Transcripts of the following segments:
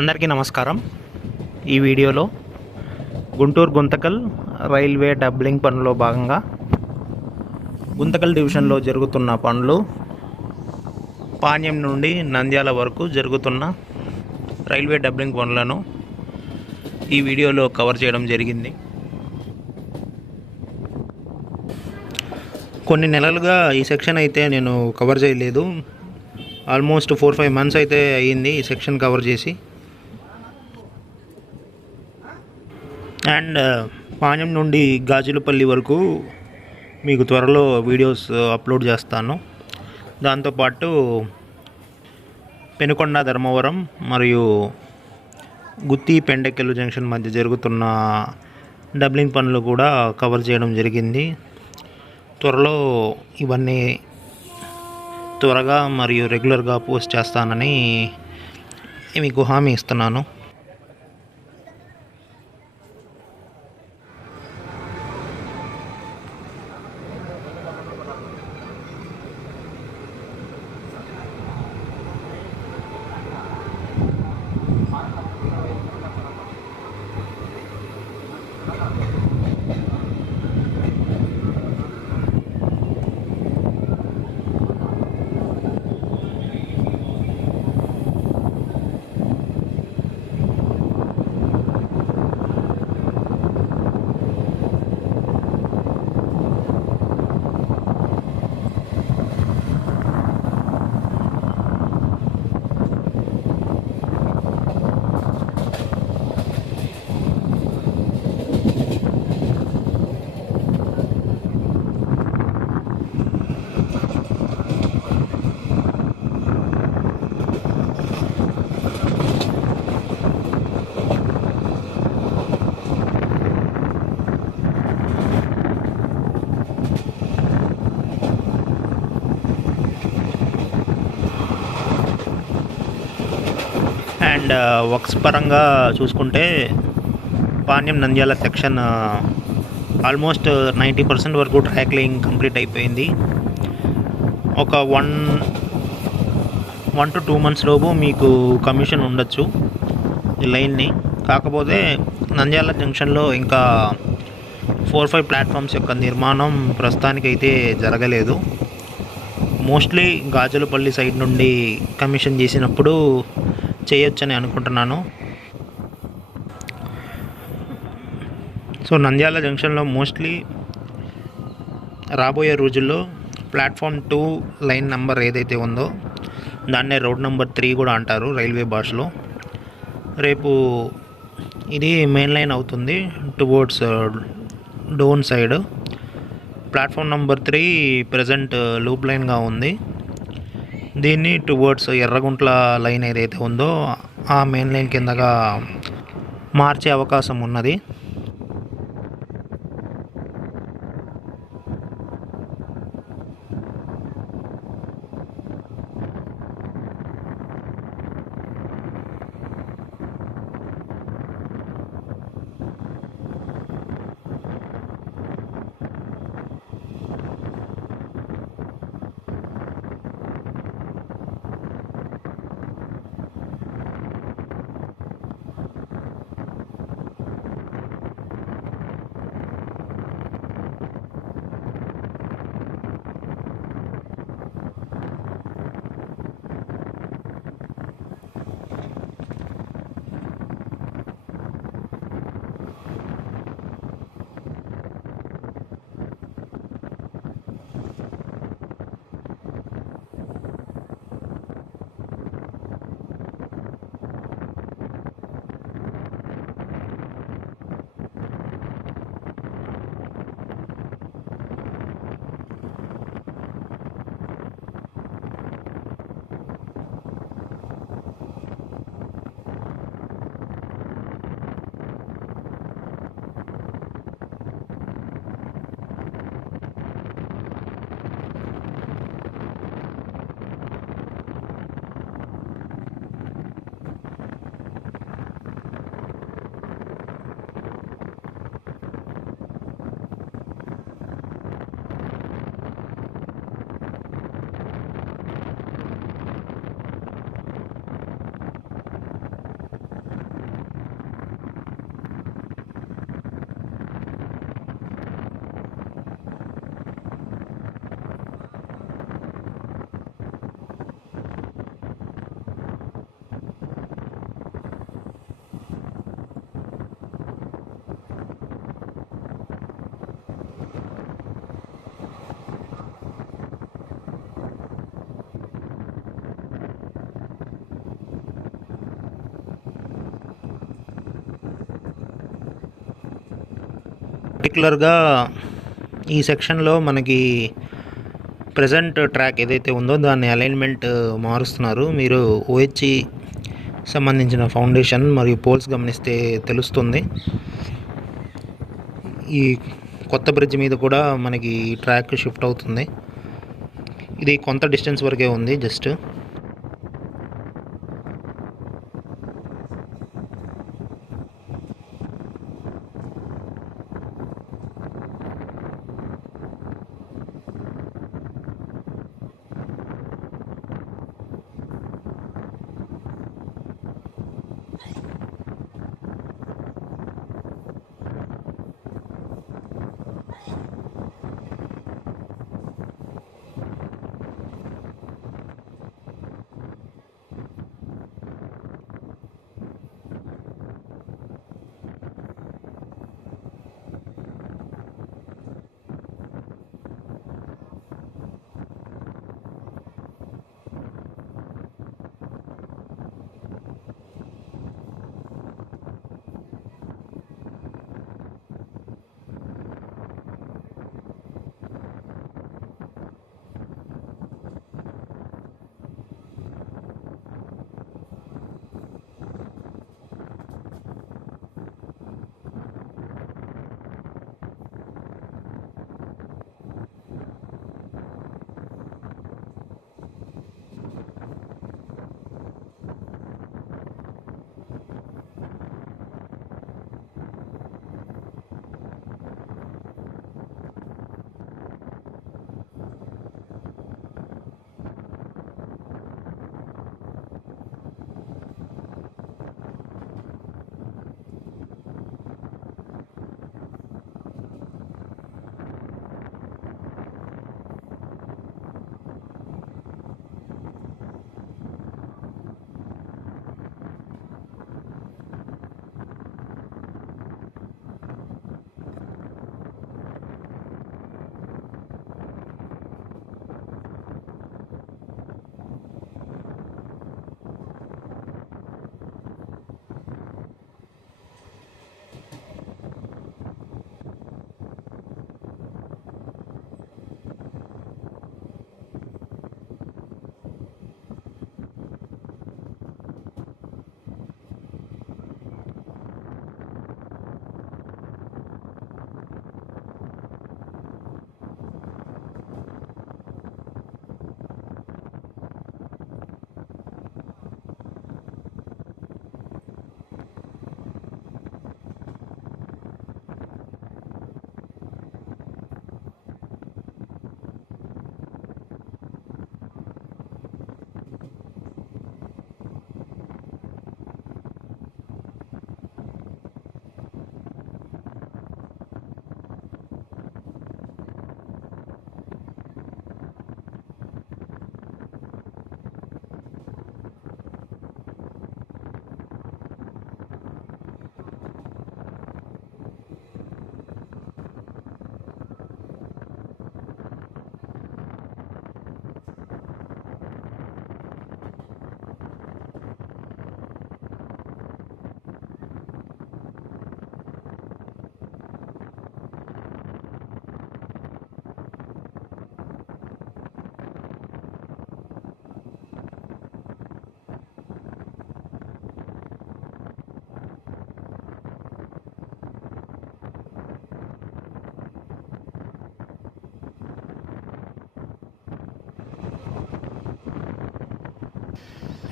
అందరికీ నమస్కారం. ఈ వీడియోలో గుంటూరు గుంతకల్ రైల్వే డబ్లింగ్ పనులో భాగంగా గుంతకల్ డివిజన్లో జరుగుతున్న పనులు పాణ్యం నుండి నంద్యాల వరకు జరుగుతున్న రైల్వే డబ్లింగ్ పనులను ఈ వీడియోలో కవర్ చేయడం జరిగింది. కొన్ని నెలలుగా ఈ సెక్షన్ అయితే నేను కవర్ చేయలేదు. ఆల్మోస్ట్ ఫోర్ ఫైవ్ మంత్స్ అయితే అయ్యింది ఈ సెక్షన్ కవర్ చేసి. అండ్ పాణ్యం నుండి గాజులపల్లి వరకు మీకు త్వరలో వీడియోస్ అప్లోడ్ చేస్తాను. దాంతోపాటు పెనుకొండ ధర్మవరం మరియు గుత్తి పెండెకెల్లు జంక్షన్ మధ్య జరుగుతున్న డబ్లింగ్ పనులు కూడా కవర్ చేయడం జరిగింది. త్వరలో ఇవన్నీ త్వరగా మరియు రెగ్యులర్గా పోస్ట్ చేస్తానని మీకు హామీ ఇస్తున్నాను. అండ్ వర్క్స్ పరంగా చూసుకుంటే Panyam Nandyal section almost ninety percent వరకు ట్రాక్ లేయింగ్ కంప్లీట్ అయిపోయింది. ఒక one one to two months లోపు మీకు కమిషన్ ఉండొచ్చు ఈ లైన్ని. కాకపోతే నంద్యాల జంక్షన్లో ఇంకా ఫోర్ ఫైవ్ ప్లాట్ఫామ్స్ యొక్క నిర్మాణం ప్రస్తుతానికైతే జరగలేదు. మోస్ట్లీ గాజులపల్లి సైడ్ నుండి కమిషన్ చేసినప్పుడు చేయొచ్చని అనుకుంటున్నాను. సో నంద్యాల జంక్షన్లో మోస్ట్లీ రాబోయే రోజుల్లో ప్లాట్ఫామ్ టూ లైన్ నెంబర్ ఏదైతే ఉందో దాన్నే రోడ్ నెంబర్ త్రీ కూడా అంటారు రైల్వే భాషలో. రేపు ఇది మెయిన్ లైన్ అవుతుంది towards Dhone side. Platform number three present loop లైన్గా ఉంది. దీన్ని టువర్డ్స్ ఎర్రగుంట్ల లైన్ ఏదైతే ఉందో ఆ మెయిన్ లైన్ కిందగా మార్చే అవకాశం ఉన్నది. పర్టికులర్గా ఈ సెక్షన్లో మనకి ప్రజెంట్ ట్రాక్ ఏదైతే ఉందో దాన్ని అలైన్మెంట్ మారుస్తున్నారు. మీరు ఓహెచ్ఈ సంబంధించిన ఫౌండేషన్ మరియు పోల్స్ గమనిస్తే తెలుస్తుంది. ఈ కొత్త బ్రిడ్జ్ మీద కూడా మనకి ట్రాక్ షిఫ్ట్ అవుతుంది. ఇది కొంత డిస్టెన్స్ వరకే ఉంది జస్ట్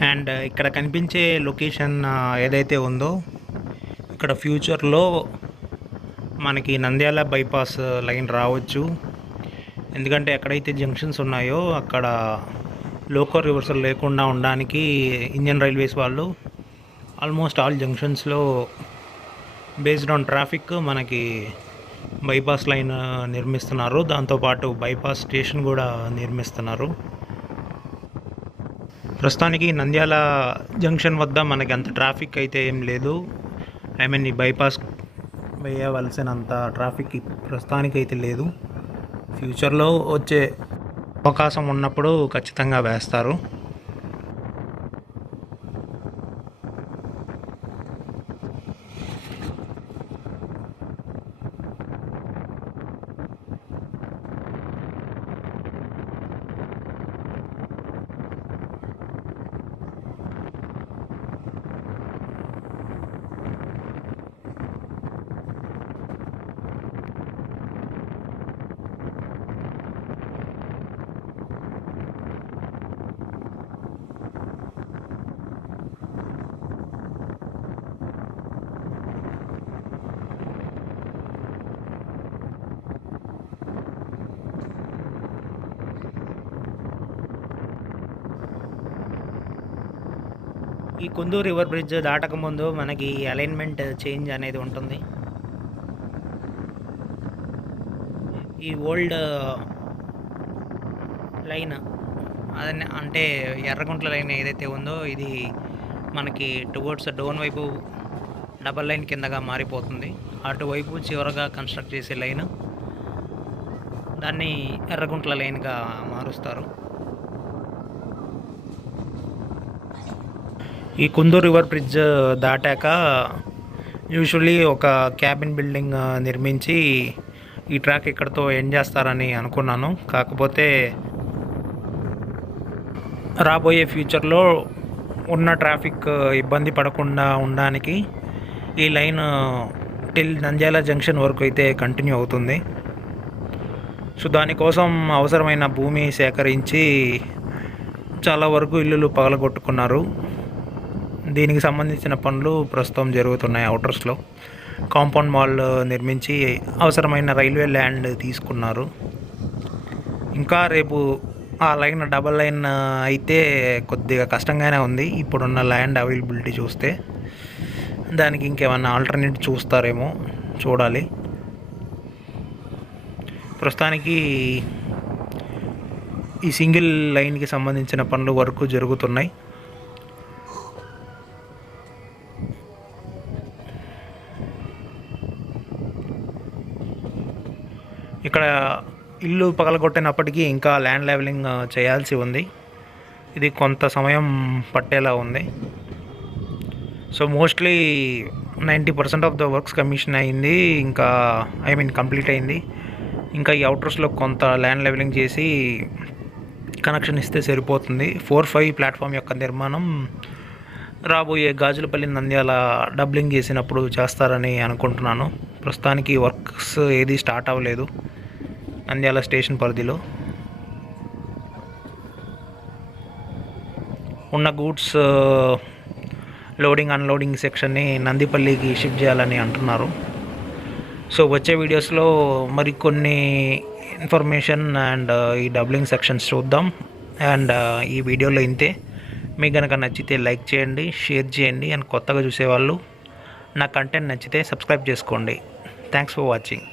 అండ్ ఇక్కడ కనిపించే లొకేషన్ ఏదైతే ఉందో ఇక్కడ ఫ్యూచర్లో మనకి నంద్యాల బైపాస్ లైన్ రావచ్చు. ఎందుకంటే ఎక్కడైతే జంక్షన్స్ ఉన్నాయో అక్కడ లోకల్ రివర్సల్ లేకుండా ఉండడానికి ఇండియన్ రైల్వేస్ వాళ్ళు ఆల్మోస్ట్ ఆల్ జంక్షన్స్లో బేస్డ్ ఆన్ ట్రాఫిక్ మనకి బైపాస్ లైన్ నిర్మిస్తున్నారు. దాంతోపాటు బైపాస్ స్టేషన్ కూడా నిర్మిస్తున్నారు. ప్రస్తుతానికి నంద్యాల జంక్షన్ వద్ద మనకి అంత ట్రాఫిక్ అయితే ఏం లేదు. ఐ మీన్ ఈ బైపాస్ వేయవలసినంత ట్రాఫిక్ ప్రస్తుతానికి అయితే లేదు. ఫ్యూచర్లో వచ్చే అవకాశం ఉన్నప్పుడు ఖచ్చితంగా వేస్తారు. ఈ కుందూరు రివర్ బ్రిడ్జ్ దాటక ముందు మనకి అలైన్మెంట్ చేంజ్ అనేది ఉంటుంది. ఈ ఓల్డ్ లైన్ అదే అంటే ఎర్రగుంట్ల లైన్ ఏదైతే ఉందో ఇది మనకి టువర్డ్స్ డోన్ వైపు డబల్ లైన్ కిందగా మారిపోతుంది. అటువైపు చివరగా కన్స్ట్రక్ట్ చేసే లైన్. దాన్ని ఎర్రగుంట్ల లైన్గా మారుస్తారు. ఈ కుందూరు రివర్ బ్రిడ్జ్ దాటాక యూజువలీ ఒక క్యాబిన్ బిల్డింగ్ నిర్మించి ఈ ట్రాక్ ఇక్కడతో ఎండ్ చేస్తారని అనుకున్నాను. కాకపోతే రాబోయే ఫ్యూచర్లో ఉన్న ట్రాఫిక్ ఇబ్బంది పడకుండా ఉండడానికి ఈ లైన్ టిల్ నంద్యాల జంక్షన్ వరకు అయితే కంటిన్యూ అవుతుంది. సో దానికోసం అవసరమైన భూమి సేకరించి చాలా వరకు ఇల్లులు పగలగొట్టుకున్నారు. దీనికి సంబంధించిన పనులు ప్రస్తుతం జరుగుతున్నాయి అవుటర్స్లో కాంపౌండ్ మాల్ నిర్మించి అవసరమైన రైల్వే ల్యాండ్ తీసుకున్నారు. ఇంకా రేపు ఆ లైన్ డబల్ లైన్ అయితే కొద్దిగా కష్టంగానే ఉంది. ఇప్పుడున్న ల్యాండ్ అవైలబిలిటీ చూస్తే దానికి ఇంకేమన్నా ఆల్టర్నేట్ చూస్తారేమో చూడాలి. ప్రస్తుతానికి ఈ సింగిల్ లైన్కి సంబంధించిన పనులు వరకు జరుగుతున్నాయి. ఇక్కడ ఇల్లు పగలగొట్టినప్పటికీ ఇంకా ల్యాండ్ లెవెలింగ్ చేయాల్సి ఉంది. ఇది కొంత సమయం పట్టేలా ఉంది. So mostly ninety percent of the works commission అయింది. ఇంకా ఐ మీన్ కంప్లీట్ అయింది. ఇంకా ఈ అవుటర్స్లో కొంత ల్యాండ్ లెవెలింగ్ చేసి కనెక్షన్ ఇస్తే సరిపోతుంది. ఫోర్ ఫైవ్ ప్లాట్ఫామ్ యొక్క నిర్మాణం రాబోయే గాజులపల్లి నంద్యాల డబ్లింగ్ చేసినప్పుడు చేస్తారని అనుకుంటున్నాను. ప్రస్తుతానికి వర్క్స్ ఏది స్టార్ట్ అవ్వలేదు. నంద్యాల స్టేషన్ పరిధిలో. ఉన్న గూడ్స్ లోడింగ్ అన్లోడింగ్ సెక్షన్ని నందిపల్లికి షిఫ్ట్ చేయాలని అంటున్నారు. సో వచ్చే వీడియోస్లో మరికొన్ని ఇన్ఫర్మేషన్ అండ్ ఈ డబ్లింగ్ సెక్షన్స్ చూద్దాం. అండ్ ఈ వీడియోలో ఇంతే. మీకు కనుక నచ్చితే లైక్ చేయండి షేర్ చేయండి అండ్ కొత్తగా చూసేవాళ్ళు నా కంటెంట్ నచ్చితే సబ్స్క్రైబ్ చేసుకోండి. Thanks for watching.